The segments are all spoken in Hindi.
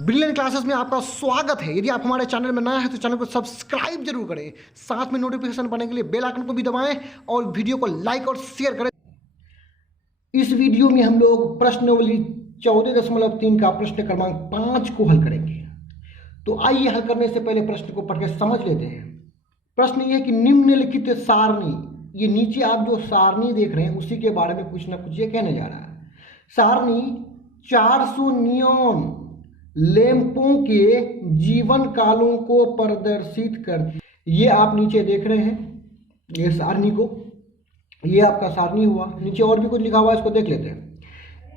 ब्रिलियंट क्लासेस में आपका स्वागत है। यदि आप हमारे चैनल में नया है तो चैनल को सब्सक्राइब जरूर करें, साथ में नोटिफिकेशन पाने के लिए बेल आइकन को भी दबाएं और वीडियो को लाइक और शेयर करें। इस वीडियो में हम लोग प्रश्नावली 14.3 का प्रश्न क्रमांक 5 को हल करेंगे। तो आइए हल करने से पहले प्रश्न को पढ़ के समझ लेते हैं। प्रश्न ये है कि निम्नलिखित सारणी, ये नीचे आप जो सारणी देख रहे हैं उसी के बारे में कुछ ना कुछ ये कहने जा रहा है। सारणी 400 नियॉन लैंपों के जीवन कालों को प्रदर्शित करती। ये आप नीचे देख रहे हैं ये सारणी को, ये आपका सारणी हुआ। नीचे और भी कुछ लिखा हुआ है, इसको देख लेते हैं।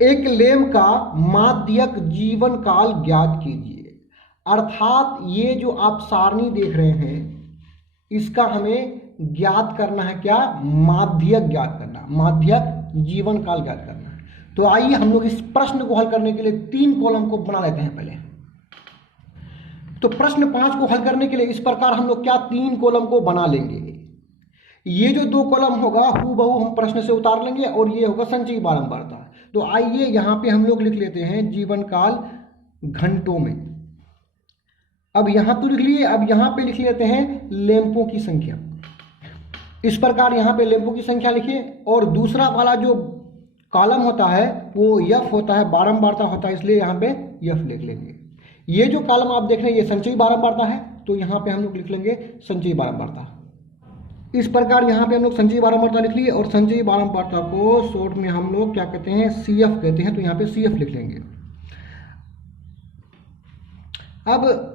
एक लैंप का माध्यक जीवन काल ज्ञात कीजिए। अर्थात ये जो आप सारणी देख रहे हैं इसका हमें ज्ञात करना है, क्या? माध्यक ज्ञात करना, माध्यक जीवन काल ज्ञात करना। तो आइए हम लोग इस प्रश्न को हल करने के लिए 3 कॉलम को बना लेते हैं पहले। तो प्रश्न 5 को हल करने के लिए इस प्रकार हम लोग क्या 3 कॉलम को बना लेंगे। ये जो 2 कॉलम होगा हूबहू हम प्रश्न से उतार लेंगे और ये होगा संचयी बारंबारता। तो आइए यहां पे हम लोग लिख लेते हैं जीवन काल घंटों में। अब यहां तो लिख लिए, अब यहां पे लिख लेते हैं लैंपों की संख्या। इस प्रकार यहां पे लैंपों की संख्या लिखिए और दूसरा वाला जो कॉलम होता है वो यफ होता है, बारंबारता होता है, इसलिए यहाँ पे यफ लिख लेंगे। ये जो कॉलम आप देख रहे हैं ये संचयी बारंबारता है, तो यहाँ पे हम लोग लिख लेंगे संचयी बारंबारता। इस प्रकार यहाँ पे हम लोग संचयी बारंबारता लिख लिए और संचयी बारंबारता को शॉर्ट में हम लोग क्या कहते हैं, CF कहते हैं, तो यहाँ पे CF लिख लेंगे। अब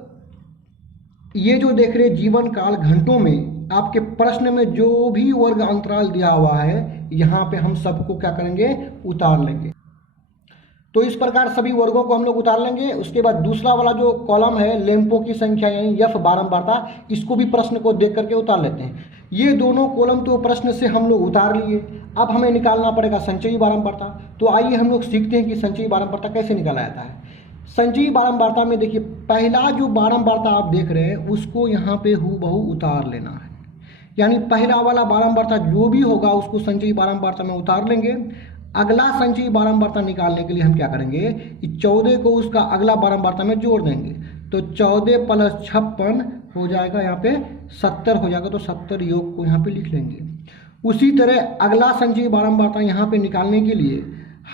ये जो देख रहे जीवन काल घंटों में, आपके प्रश्न में जो भी वर्ग अंतराल दिया हुआ है यहाँ पे हम सबको क्या करेंगे, उतार लेंगे। तो इस प्रकार सभी वर्गों को हम लोग उतार लेंगे। उसके बाद दूसरा वाला जो कॉलम है लैंपों की संख्या यानी यफ बारंबारता, इसको भी प्रश्न को देख करके उतार लेते हैं। ये दोनों कॉलम तो प्रश्न से हम लोग उतार लिए। अब हमें निकालना पड़ेगा संचयी बारंबारता। तो आइए हम लोग सीखते हैं कि संचयी बारंबारता कैसे निकाला जाता है। संचयी बारंबारता में देखिए, पहला जो बारंबारता आप देख रहे हैं उसको यहाँ पे हूबहू उतार लेना है। यानी पहला वाला बारंबारता जो भी होगा उसको संचयी बारंबारता में उतार लेंगे। अगला संचयी बारंबारता निकालने के लिए हम क्या करेंगे, 14 को उसका अगला बारंबारता में जोड़ देंगे। तो 14 + 56 हो जाएगा, यहाँ पे 70 हो जाएगा। तो 70 योग को यहाँ पे लिख लेंगे। उसी तरह अगला संचयी बारंबारता यहाँ पे निकालने के लिए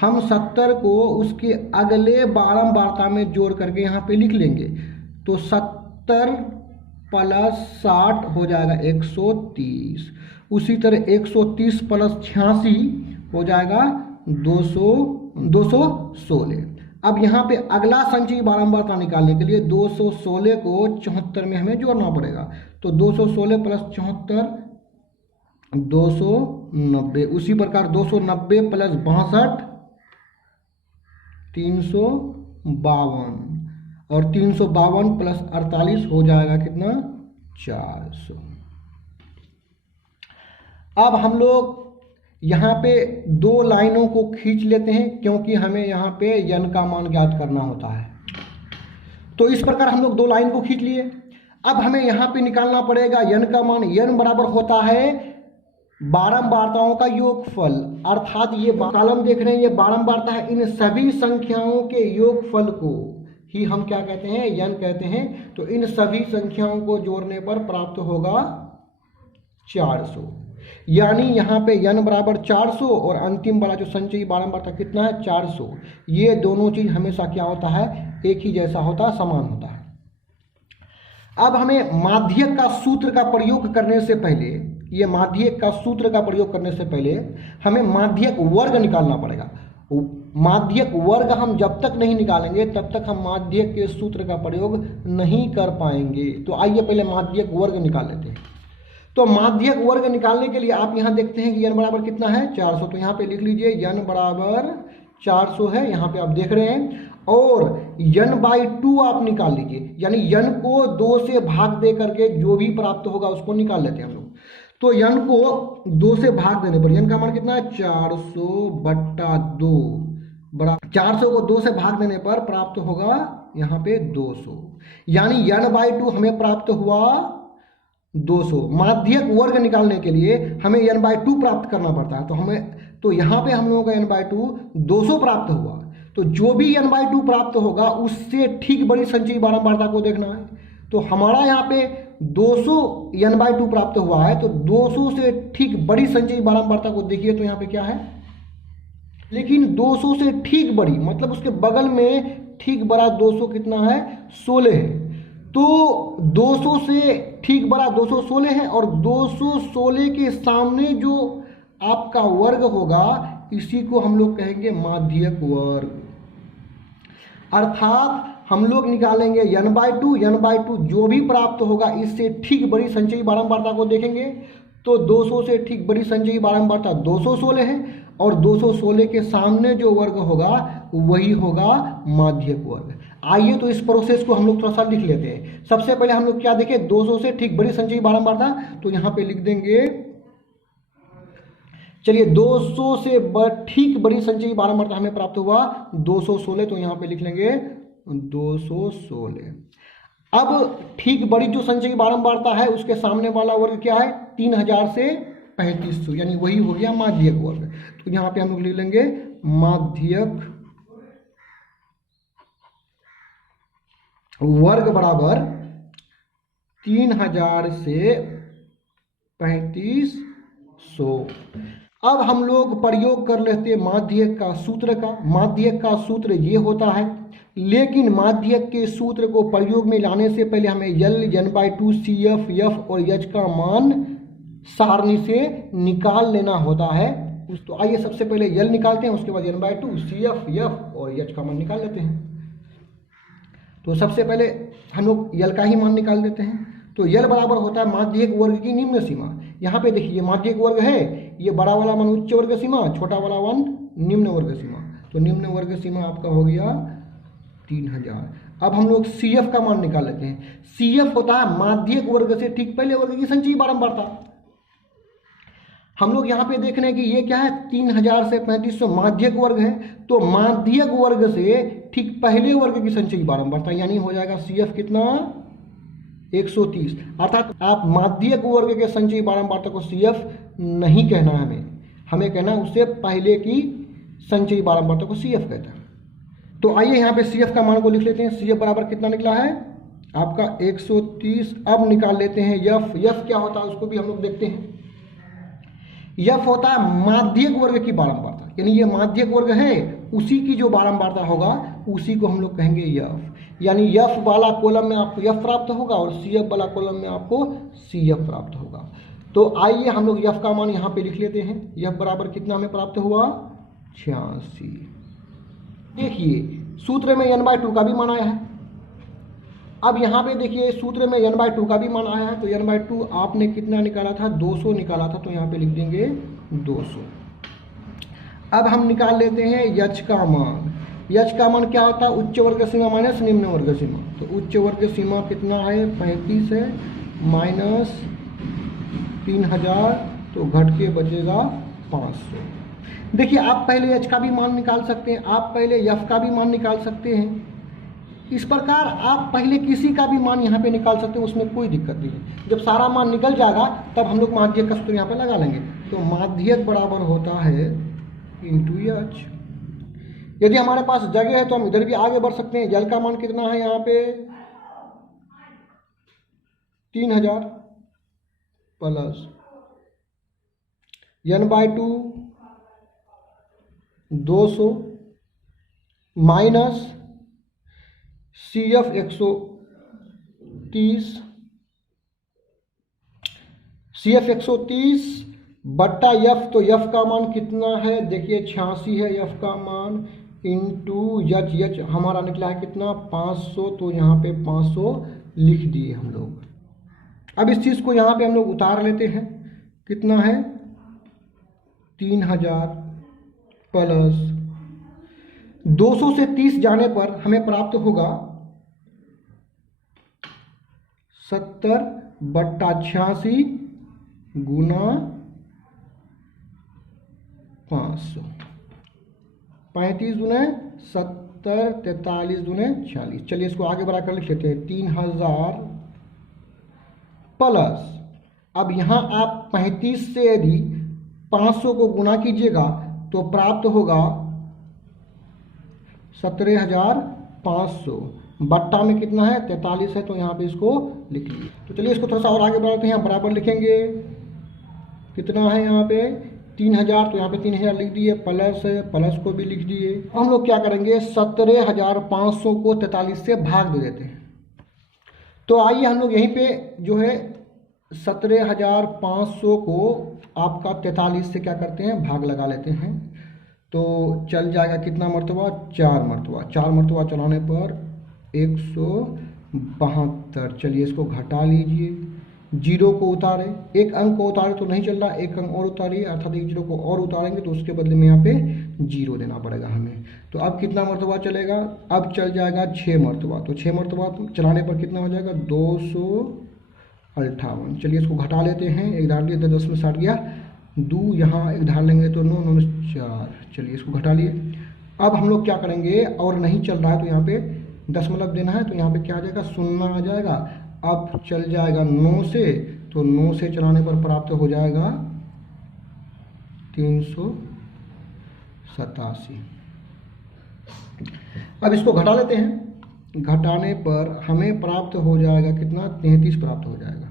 हम 70 को उसके अगले बारंबारता में जोड़ करके यहाँ पे लिख लेंगे। तो 70 + 60 हो जाएगा 130। उसी तरह 130 + 86 हो जाएगा 216। अब यहाँ पे अगला संचयी बारंबारता निकालने के लिए 216 को 74 में हमें जोड़ना पड़ेगा। तो 216 + 74 290। उसी प्रकार 290 + 62 352 और 352 + 48 हो जाएगा कितना, 400। अब हम लोग यहाँ पे 2 लाइनों को खींच लेते हैं क्योंकि हमें यहाँ पे n का मान ज्ञात करना होता है। तो इस प्रकार हम लोग 2 लाइन को खींच लिए। अब हमें यहाँ पे निकालना पड़ेगा n का मान। n बराबर होता है बारंबारताओं का योगफल। अर्थात ये कॉलम देख रहे हैं ये बारंबारता है, इन सभी संख्याओं के योगफल को ही हम क्या कहते हैं, n कहते हैं। तो इन सभी संख्याओं को जोड़ने पर प्राप्त होगा 400। यानी यहाँ पे n बराबर 400 और अंतिम वाला जो संचयी बारंबारता कितना है, 400। ये दोनों चीज हमेशा क्या होता है, एक ही जैसा होता है, समान होता है। अब हमें माध्यक का सूत्र का प्रयोग करने से पहले, ये माध्यक का सूत्र का प्रयोग करने से पहले हमें माध्यक वर्ग निकालना पड़ेगा। माध्यक वर्ग हम जब तक नहीं निकालेंगे तब तक हम माध्यक के सूत्र का प्रयोग नहीं कर पाएंगे। तो आइए पहले माध्यक वर्ग निकाल लेते हैं। तो माध्यक वर्ग निकालने के लिए आप यहाँ देखते हैं कि n बराबर कितना है, 400। तो यहाँ पे लिख लीजिए n बराबर 400 है, यहाँ पे आप देख रहे हैं। और n/2 आप निकाल लीजिए, यानी n को 2 से भाग दे करके जो भी प्राप्त होगा उसको निकाल लेते हैं हम लोग। तो n को 2 से भाग देने पर n का मान कितना है, 400/2 बराबर 400 को 2 से भाग देने पर प्राप्त होगा यहाँ पे 200। यानी n/2 हमें प्राप्त हुआ 200। माध्यक वर्ग निकालने के लिए हमें n/2 प्राप्त करना पड़ता है। तो यहाँ पे हम लोगों का n/2 200 प्राप्त हुआ। तो जो भी n/2 प्राप्त होगा उससे ठीक बड़ी संचयी बारंबारता को देखना है। तो हमारा यहाँ पे 200 n/2 प्राप्त हुआ है, तो 200 से ठीक बड़ी संचयी बारंबारता को देखिए तो यहाँ पे क्या है, लेकिन 200 से ठीक बड़ी मतलब उसके बगल में ठीक बड़ा 200 कितना है, 16 है। तो 200 से ठीक बड़ा 216 है और 216 के सामने जो आपका वर्ग होगा इसी को हम लोग कहेंगे माध्यक वर्ग। अर्थात हम लोग निकालेंगे n/2 जो भी प्राप्त होगा इससे ठीक बड़ी संचयी बारंबारता को देखेंगे। तो 200 से ठीक बड़ी संचयी बारंबारता 216 है और 216 के सामने जो वर्ग होगा वही होगा माध्यक वर्ग। आइए तो इस प्रोसेस को हम लोग थोड़ा सा लिख लेते हैं। सबसे पहले हम लोग क्या देखें, 200 से ठीक बड़ी संचयी बारंबारता, तो यहाँ पे लिख देंगे, चलिए 200 से ठीक बड़ी संचयी बारंबारता हमें प्राप्त हुआ 216, तो यहाँ पे लिख लेंगे 216। अब ठीक बड़ी जो संचयी बारंबारता है उसके सामने वाला वर्ग क्या है, 3000 से 3500, यानी वही हो गया माध्यक वर्ग। तो यहाँ पे हम लोग लिख लेंगे माध्यक वर्ग बराबर 3000 से 3500। अब हम लोग प्रयोग कर लेते हैं माध्यक का सूत्र का। माध्यक का सूत्र ये होता है, लेकिन माध्यक के सूत्र को प्रयोग में लाने से पहले हमें L, n/2, CF, F और H का मान सारणी से निकाल लेना होता है। तो आइए सबसे पहले L निकालते हैं, उसके बाद n/2, CF, F और H का मान निकाल लेते हैं। तो सबसे पहले हम लोग L का ही मान निकाल देते हैं। तो L बराबर होता है माध्यक वर्ग की निम्न सीमा। यहाँ पे देखिए माध्यक वर्ग है, ये बड़ा वाला मान उच्च वर्ग सीमा, छोटा वाला वन निम्न वर्ग सीमा। तो निम्न वर्ग सीमा आपका हो गया 3000। अब हम लोग CF का मान निकाल लेते हैं। CF होता है माध्यक वर्ग से ठीक पहले वर्ग की संचयी बारंबारता। हम लोग यहाँ पे देख रहे हैं कि ये क्या है, 3000 से 3500 माध्यक वर्ग है। तो माध्यक वर्ग से ठीक पहले वर्ग की संचयी बारंबारता यानी हो जाएगा CF कितना, 130। अर्थात आप माध्यक वर्ग के संचयी बारंबारता को CF नहीं कहना है, हमें कहना है उससे पहले की संचयी बारंबारता को CF कहते हैं। तो आइए यहाँ पे CF का मान को लिख लेते हैं। CF बराबर कितना निकला है आपका 130। अब निकाल लेते हैं F क्या होता है उसको भी हम लोग देखते हैं। F होता है माध्यक वर्ग की बारंबारता, यानी ये माध्यक वर्ग है उसी की जो बारंबारता होगा उसी को हम लोग कहेंगे F। यानी F वाला कॉलम में आपको F प्राप्त होगा और CF वाला कॉलम में आपको CF प्राप्त होगा। तो आइए हम लोग F का मान यहाँ पे लिख लेते हैं। F बराबर कितना हमें प्राप्त हुआ, 86। देखिए सूत्र में n/2 का भी मान आया है। अब यहाँ पे देखिए सूत्र में n/2 का भी मान आया है। तो n/2 आपने कितना निकाला था, 200 निकाला था, तो यहाँ पे लिख देंगे 200। अब हम निकाल लेते हैं H का मान। H का मान क्या होता है, उच्च वर्ग सीमा माइनस निम्न वर्ग सीमा। तो उच्च वर्ग सीमा कितना है, 35 है, माइनस 3000, तो घट के बचेगा 500। देखिए आप पहले H का भी मान निकाल सकते हैं, आप पहले F का भी मान निकाल सकते हैं। इस प्रकार आप पहले किसी का भी मान यहाँ पे निकाल सकते हैं, उसमें कोई दिक्कत नहीं है। जब सारा मान निकल जाएगा तब हम लोग माध्यक का सूत्र यहाँ पे लगा लेंगे। तो माध्यक बराबर होता है इंटू H। यदि हमारे पास जगह है तो हम इधर भी आगे बढ़ सकते हैं। L का मान कितना है यहाँ पे, 3000 plus n/2 200 minus CF 130, CF 130 बट्टा F। तो F का मान कितना है, देखिए 86 है F का मान, इंटू H हमारा निकला है कितना, 500। तो यहाँ पे 500 लिख दिए हम लोग। अब इस चीज़ को यहाँ पे हम लोग उतार लेते हैं। कितना है, 3000 प्लस 200 से 30 जाने पर हमें प्राप्त होगा 70 बट्टा 86 गुना 500। 35 दूने 70, 43 दूने 40। चलिए इसको आगे बढ़ाकर लिख लेते हैं, 3000 प्लस, अब यहाँ आप 35 से यदि 500 को गुना कीजिएगा तो प्राप्त होगा 17,500 बट्टा में कितना है 43 है, तो यहाँ पे इसको लिख लीजिए। तो चलिए इसको थोड़ा सा और आगे बढ़ाते हैं। यहाँ बराबर लिखेंगे, कितना है यहाँ पे 3,000, तो यहाँ पे 3,000 लिख दिए, प्लस है, प्लस को भी लिख दिए। हम लोग क्या करेंगे 17,500 को 43 से भाग दे देते हैं। तो आइए हम लोग यहीं पे जो है 17,500 को आपका 43 से क्या करते हैं भाग लगा लेते हैं। तो चल जाएगा कितना मरतबा 4 मरतबा, 4 मरतबा चलाने पर 172। चलिए इसको घटा लीजिए, जीरो को उतारे, एक अंक को उतारे तो नहीं चल रहा, एक अंक और उतारिए, अर्थात एक जीरो को और उतारेंगे तो उसके बदले में यहाँ पे जीरो देना पड़ेगा हमें। तो अब कितना मरतबा चलेगा, अब चल जाएगा 6 मरतबा। तो 6 मरतबा चलाने पर कितना हो जाएगा 258। चलिए इसको घटा लेते हैं, एक धार लिए 10 में 60 गया, 2 यहाँ एक धार लेंगे तो 9 9 4। चलिए इसको घटा लिए। अब हम लोग क्या करेंगे, और नहीं चल रहा है तो यहाँ पे दशमलव देना है, तो यहाँ पे क्या आ जाएगा 0 आ जाएगा। अब चल जाएगा 9 से, तो 9 से चलाने पर प्राप्त हो जाएगा 387। अब इसको घटा लेते हैं, घटाने पर हमें प्राप्त हो जाएगा कितना 33 प्राप्त हो जाएगा,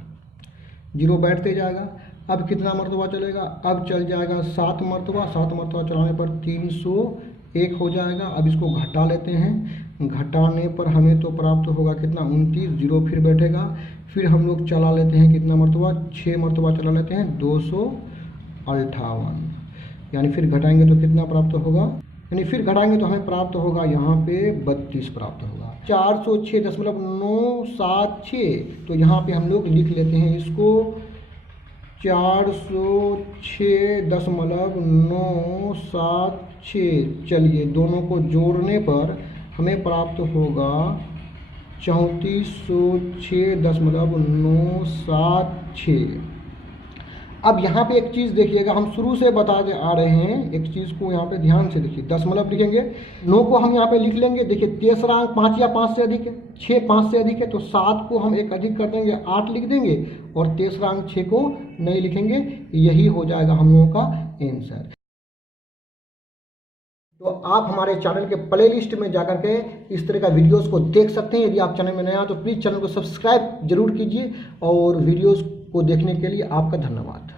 जीरो बैठते जाएगा। अब कितना मरतबा चलेगा, अब चल जाएगा 7 मरतबा, 7 मरतबा चलाने पर 301 हो जाएगा। अब इसको घटा लेते हैं, घटाने पर हमें तो प्राप्त होगा कितना 29, जीरो फिर बैठेगा। फिर हम लोग चला लेते हैं कितना मरतबा 6 मरतबा चला लेते हैं 258, यानी फिर घटाएंगे तो कितना प्राप्त होगा, यानी फिर घटाएंगे तो हमें प्राप्त होगा यहाँ पे 32 प्राप्त होगा। 406.976, तो यहाँ पे हम लोग लिख लेते हैं इसको 406.976। चलिए दोनों को जोड़ने पर हमें प्राप्त होगा 3406.976। अब यहाँ पे एक चीज़ देखिएगा, हम शुरू से बताते आ रहे हैं, एक चीज़ को यहाँ पे ध्यान से देखिए। दशमलव लिखेंगे, 9 को हम यहाँ पे लिख लेंगे। देखिए तीसरा अंक 5 या 5 से अधिक है, 6 5 से अधिक है, तो 7 को हम एक अधिक कर देंगे 8 लिख देंगे, और तीसरा अंक 6 को नहीं लिखेंगे। यही हो जाएगा हम लोगों का आंसर। तो आप हमारे चैनल के प्ले लिस्ट में जाकर के इस तरह का वीडियोस को देख सकते हैं। यदि आप चैनल में नया हैं तो प्लीज़ चैनल को सब्सक्राइब जरूर कीजिए, और वीडियोस को देखने के लिए आपका धन्यवाद।